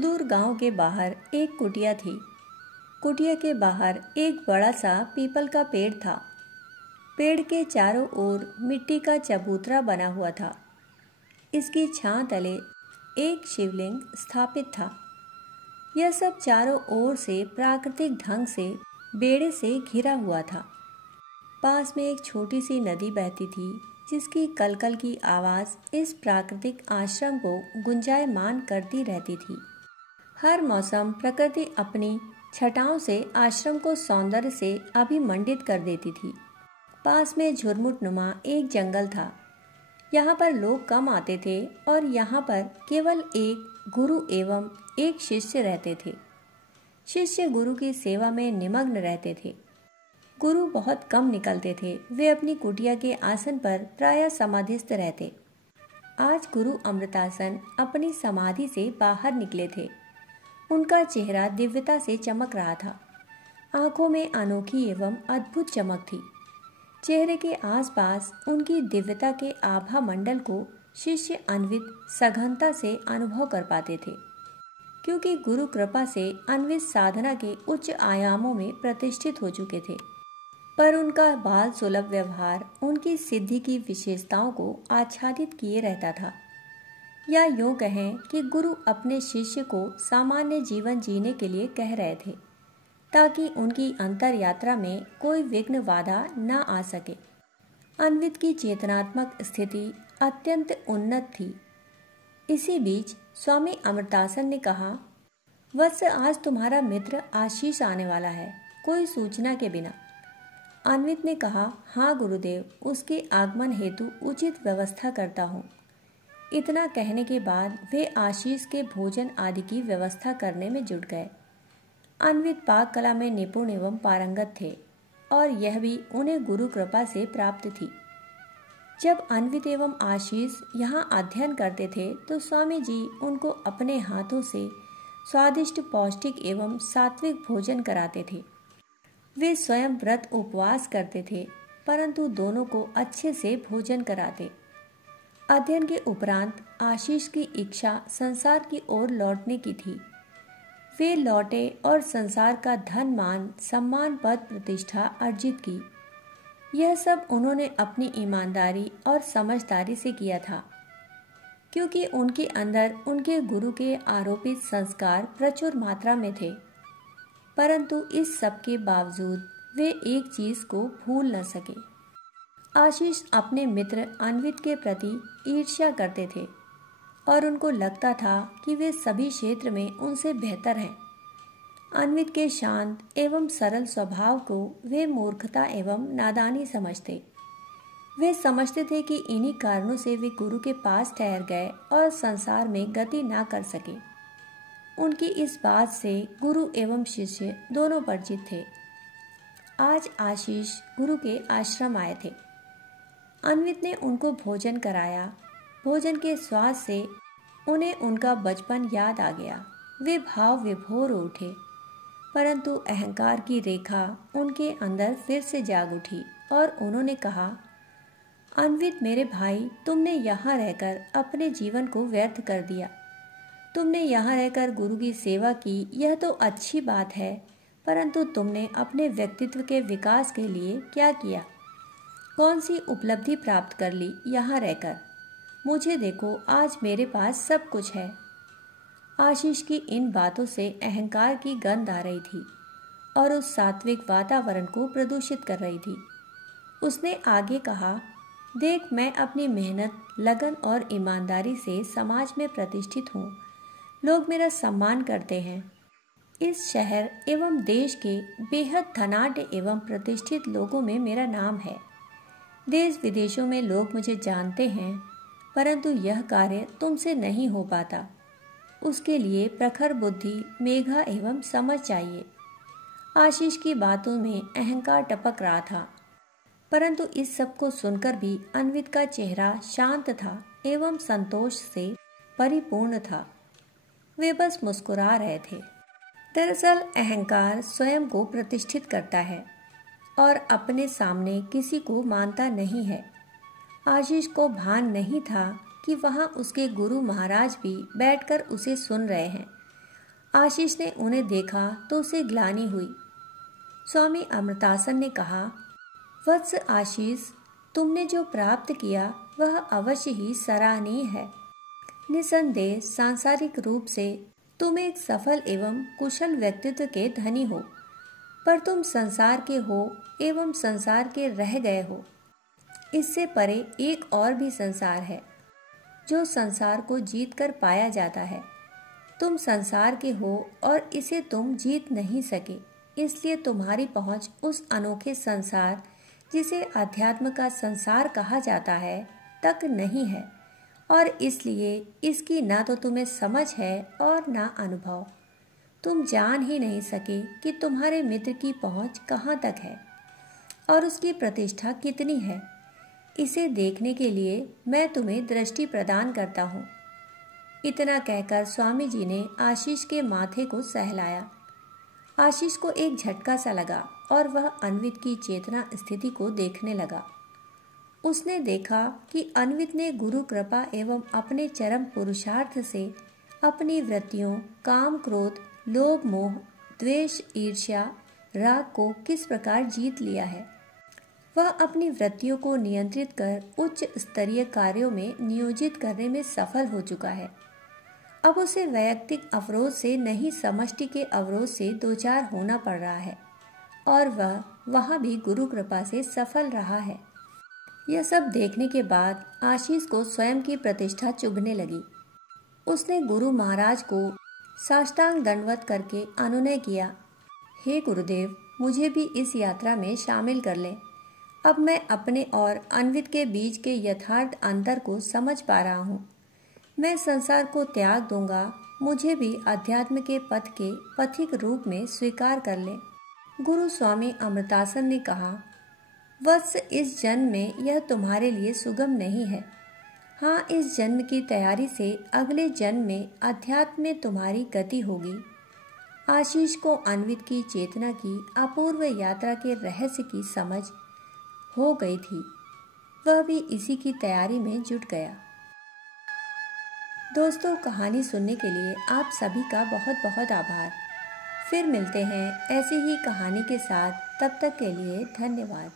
सुदूर गांव के बाहर एक कुटिया थी। कुटिया के बाहर एक बड़ा सा पीपल का पेड़ था। पेड़ के चारों ओर मिट्टी का चबूतरा बना हुआ था। इसकी छां तले एक शिवलिंग स्थापित था। यह सब चारों ओर से प्राकृतिक ढंग से बेड़े से घिरा हुआ था। पास में एक छोटी सी नदी बहती थी, जिसकी कलकल की आवाज़ इस प्राकृतिक आश्रम को गुंजायमान करती रहती थी। हर मौसम प्रकृति अपनी छटाओं से आश्रम को सौंदर्य से अभिमंडित कर देती थी। पास में झुरमुट नुमा एक जंगल था। यहाँ पर लोग कम आते थे और यहाँ पर केवल एक गुरु एवं एक शिष्य रहते थे। शिष्य गुरु की सेवा में निमग्न रहते थे। गुरु बहुत कम निकलते थे। वे अपनी कुटिया के आसन पर प्रायः समाधिस्थ रहते। आज गुरु अमृतासन अपनी समाधि से बाहर निकले थे। उनका चेहरा दिव्यता से चमक रहा था। आंखों में अनोखी एवं अद्भुत चमक थी। चेहरे के आसपास उनकी दिव्यता के आभा मंडल को शिष्य अन्वित सघनता से अनुभव कर पाते थे, क्योंकि गुरु कृपा से अन्वित साधना के उच्च आयामों में प्रतिष्ठित हो चुके थे। पर उनका बाल सुलभ व्यवहार उनकी सिद्धि की विशेषताओं को आच्छादित किए रहता था। या यूं कहें कि गुरु अपने शिष्य को सामान्य जीवन जीने के लिए कह रहे थे, ताकि उनकी अंतर यात्रा में कोई विघ्न बाधा न आ सके। अन्वित की चेतनात्मक स्थिति अत्यंत उन्नत थी। इसी बीच स्वामी अमृतासन ने कहा, वत्स, आज तुम्हारा मित्र आशीष आने वाला है, कोई सूचना के बिना। अन्वित ने कहा, हाँ गुरुदेव, उसके आगमन हेतु उचित व्यवस्था करता हूँ। इतना कहने के बाद वे आशीष के भोजन आदि की व्यवस्था करने में जुट गए। अन्वित पाक कला में निपुण एवं पारंगत थे और यह भी उन्हें गुरु कृपा से प्राप्त थी। जब अन्वित एवं आशीष यहाँ अध्ययन करते थे तो स्वामी जी उनको अपने हाथों से स्वादिष्ट, पौष्टिक एवं सात्विक भोजन कराते थे। वे स्वयं व्रत उपवास करते थे, परंतु दोनों को अच्छे से भोजन कराते। अध्ययन के उपरांत आशीष की इच्छा संसार की ओर लौटने की थी। वे लौटे और संसार का धन, मान, सम्मान, पद, प्रतिष्ठा अर्जित की। यह सब उन्होंने अपनी ईमानदारी और समझदारी से किया था, क्योंकि उनके अंदर उनके गुरु के आरोपित संस्कार प्रचुर मात्रा में थे। परंतु इस सब के बावजूद वे एक चीज को भूल न सके। आशीष अपने मित्र अन्वित के प्रति ईर्ष्या करते थे और उनको लगता था कि वे सभी क्षेत्र में उनसे बेहतर हैं। अन्वित के शांत एवं सरल स्वभाव को वे मूर्खता एवं नादानी समझते। वे समझते थे कि इन्हीं कारणों से वे गुरु के पास ठहर गए और संसार में गति ना कर सके। उनकी इस बात से गुरु एवं शिष्य दोनों परिचित थे। आज आशीष गुरु के आश्रम आए थे। अन्वित ने उनको भोजन कराया। भोजन के स्वाद से उन्हें उनका बचपन याद आ गया। वे भाव विभोर हो उठे, परंतु अहंकार की रेखा उनके अंदर फिर से जाग उठी और उन्होंने कहा, अन्वित मेरे भाई, तुमने यहाँ रहकर अपने जीवन को व्यर्थ कर दिया। तुमने यहाँ रहकर गुरु की सेवा की, यह तो अच्छी बात है, परंतु तुमने अपने व्यक्तित्व के विकास के लिए क्या किया? कौन सी उपलब्धि प्राप्त कर ली यहाँ रहकर? मुझे देखो, आज मेरे पास सब कुछ है। आशीष की इन बातों से अहंकार की गंध आ रही थी और उस सात्विक वातावरण को प्रदूषित कर रही थी। उसने आगे कहा, देख, मैं अपनी मेहनत, लगन और ईमानदारी से समाज में प्रतिष्ठित हूँ। लोग मेरा सम्मान करते हैं। इस शहर एवं देश के बेहद धनाढ्य एवं प्रतिष्ठित लोगों में मेरा नाम है। देश विदेशों में लोग मुझे जानते हैं, परंतु यह कार्य तुमसे नहीं हो पाता। उसके लिए प्रखर बुद्धि, मेघा एवं समझ चाहिए। आशीष की बातों में अहंकार टपक रहा था, परंतु इस सब को सुनकर भी अन्वित का चेहरा शांत था एवं संतोष से परिपूर्ण था। वे बस मुस्कुरा रहे थे। दरअसल अहंकार स्वयं को प्रतिष्ठित करता है और अपने सामने किसी को मानता नहीं है। आशीष को भान नहीं था कि वहाँ उसके गुरु महाराज भी बैठकर उसे सुन रहे हैं आशीष ने उन्हें देखा तो उसे ग्लानि हुई। स्वामी अमृतासन ने कहा, वत्स आशीष, तुमने जो प्राप्त किया वह अवश्य ही सराहनीय है। निसंदेह सांसारिक रूप से तुम एक सफल एवं कुशल व्यक्तित्व के धनी हो, पर तुम संसार के हो एवं संसार के रह गए हो। इससे परे एक और भी संसार है जो संसार को जीत कर पाया जाता है। तुम संसार के हो और इसे तुम जीत नहीं सके, इसलिए तुम्हारी पहुंच उस अनोखे संसार जिसे अध्यात्म का संसार कहा जाता है तक नहीं है, और इसलिए इसकी ना तो तुम्हें समझ है और ना अनुभव। तुम जान ही नहीं सके कि तुम्हारे मित्र की पहुंच कहाँ तक है और उसकी प्रतिष्ठा कितनी है। इसे देखने के लिए मैं तुम्हें दृष्टि प्रदान करता हूँ। इतना कहकर स्वामी जी ने आशीष के माथे को सहलाया। आशीष को एक झटका सा लगा और वह अन्वित की चेतना स्थिति को देखने लगा। उसने देखा कि अन्वित ने गुरु कृपा एवं अपने चरम पुरुषार्थ से अपनी वृत्तियों काम क्रोध लोभ मोह द्वेष ईर्ष्या राग को किस प्रकार जीत लिया है। वह अपनी वृत्तियों को नियंत्रित कर उच्च स्तरीय कार्यों में नियोजित करने में सफल हो चुका है। अब उसे वैयक्तिक अवरोध से नहीं समष्टि के अवरोध से दो चार होना पड़ रहा है, और वह वहां भी गुरु कृपा से सफल रहा है। यह सब देखने के बाद आशीष को स्वयं की प्रतिष्ठा चुभने लगी। उसने गुरु महाराज को साष्टांग दंडवत करके अनुनय किया, हे गुरुदेव, मुझे भी इस यात्रा में शामिल कर लें। अब मैं अपने और अन्वित के बीच के यथार्थ अंतर को समझ पा रहा हूँ। मैं संसार को त्याग दूंगा, मुझे भी अध्यात्म के पथ के पथिक रूप में स्वीकार कर ले। गुरु स्वामी अमृतासन ने कहा, वत्स, इस जन्म में यह तुम्हारे लिए सुगम नहीं है। हाँ, इस जन्म की तैयारी से अगले जन्म में अध्यात्म में तुम्हारी गति होगी। आशीष को अन्वित की चेतना की अपूर्व यात्रा के रहस्य की समझ हो गई थी। वह भी इसी की तैयारी में जुट गया। दोस्तों, कहानी सुनने के लिए आप सभी का बहुत बहुत आभार। फिर मिलते हैं ऐसी ही कहानी के साथ। तब तक के लिए धन्यवाद।